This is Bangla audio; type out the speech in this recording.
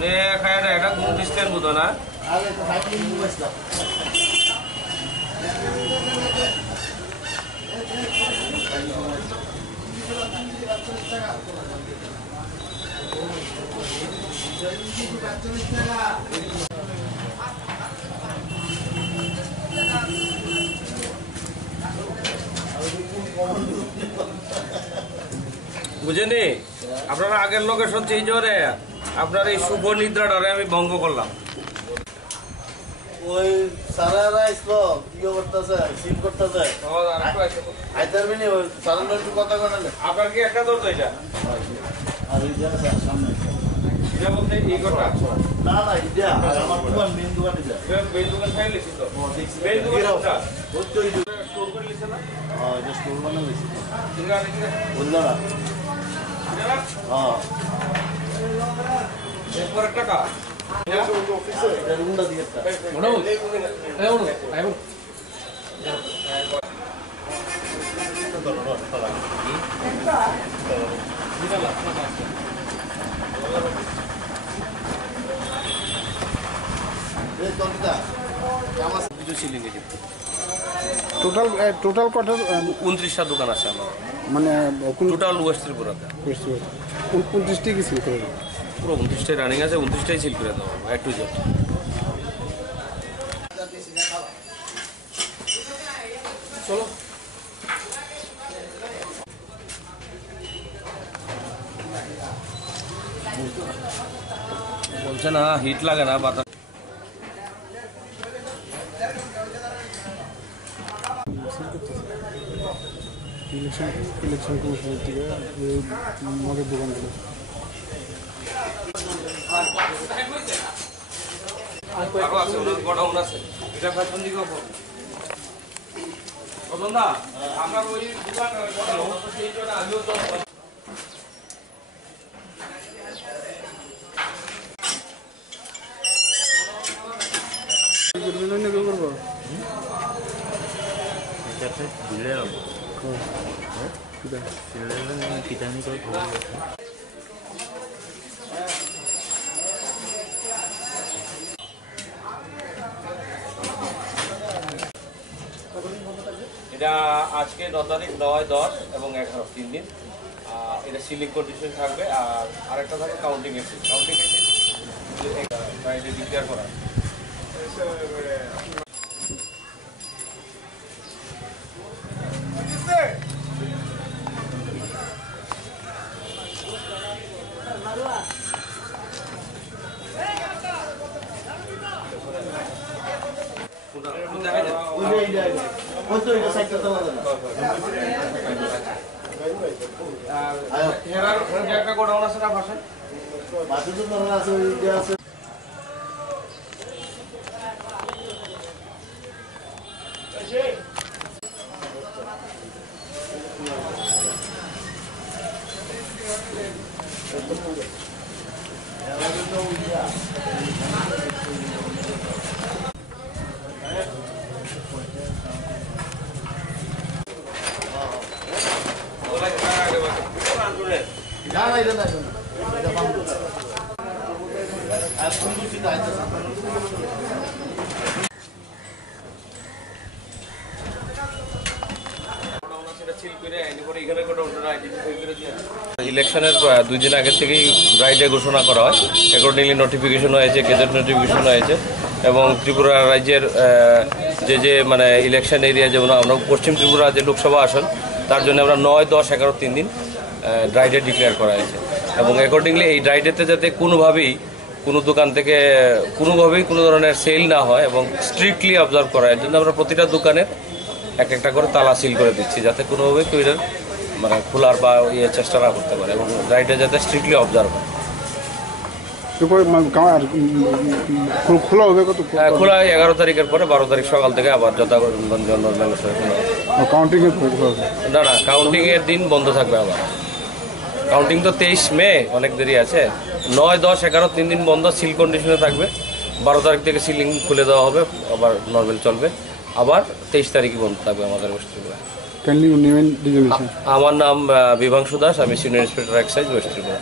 নে খায় এটা কোন ডিস্টেন্স বুঝো না আরে তো ভাই কি বুঝছো বুঝেনি আপনারা আগের লোকেশন চেঞ্জ করে আপনার এই শুভ নিদ্রাটারে আমি ভঙ্গ করলাম। ওই সারারা ইসলো কি করতেছে সিম করতেছে আইতারবে নি ওই সারারা একটু কথা কইলে আপনার কি একটা দরজা এটা আর এই যে সামনে এটা বলতে এই কথা না না এটা আমার দোকান মেন দোকান এটা মেন দোকান খাইলেছি তো ও দেখছি মেন দোকানটা ওই তো স্টোর করে লিছে না এটা স্টোর বানাইছি ঠিক আছে বললা না হ্যাঁ এরপর টাকা অফিসে এটা রুমটা দিয়ে একটা মনো এই মনো আই বল এই তোরটা জামা কিছু সিলিং এ টোটাল কটার 29টা দোকান আছে আমার মানে টোটাল ওয়েস্ট ত্রিপুরাতে 29টি কি সিল করে পুরো 29টাই রানিং আছে 29টাই সিল করে দেবো এ টু জেড। চলো বলছে না হিট লাগে না বাতাস ইলেকশন কমিশনের থেকে মগের দোকানগুলো আরো আছে ওনার গোডাউন আছে এটা ফ্যাশন দিকে পছন্দ না আমরা ওই দোকান সেই জন্য আমিও তো করবো এটা আজকে 9 তারিখ 9, 10 এবং 11 3 দিন এটা সিলিং কন্ডিশন থাকবে আর আরেকটা থাকবে কাউন্টিং এসি ফ্রাইডে ডিক্লেয়ার করা একটা গোডাউন আছে না পাশে ইলেকশনের 2 দিন আগে থেকেই ড্রাই ঘোষণা করা হয় অ্যাকর্ডিংলি নোটিফিকেশন হয়েছে গেজেট নোটিফিকেশন হয়েছে এবং ত্রিপুরা রাজ্যের যে মানে ইলেকশন এরিয়া যেমন আমরা পশ্চিম ত্রিপুরা যে লোকসভা আসন তার জন্য আমরা 9, 10, 11, 3 দিন ড্রাই ডে ডিক্লেয়ার করা হয়েছে এবং অ্যাকর্ডিংলি এই ড্রাই ডেতে যাতে কোনোভাবেই কোনো দোকান থেকে কোনো ধরনের সেল না হয় এবং স্ট্রিক্টলি অবজার্ভ করা এর জন্য আমরা প্রতিটা দোকানের একটা করে তালা সিল করে দিচ্ছি যাতে কোনোভাবে কেউ মানে খোলার বা চেষ্টা না করতে পারে এবং ড্রাই ডে যাতে স্ট্রিক্টলি অবজার্ভ হয়। খোলা হবে কত খোলা 11 তারিখের পরে 12 তারিখ সকাল থেকে আবার কাউন্টিং না কাউন্টিং এর দিন বন্ধ থাকবে আবার কাউন্টিং তো 23 মে অনেক দেরি আছে 9, 10, 11, 3 দিন বন্ধ সিল কন্ডিশনে থাকবে 12 তারিখ থেকে সিলিং খুলে দেওয়া হবে আবার নর্মাল চলবে আবার 23 তারিখই বন্ধ থাকবে আমাদের ওয়েস্ট ত্রিপুরা। আমার নাম বিভাংশু দাস আমি senior inspector excise West Tripura.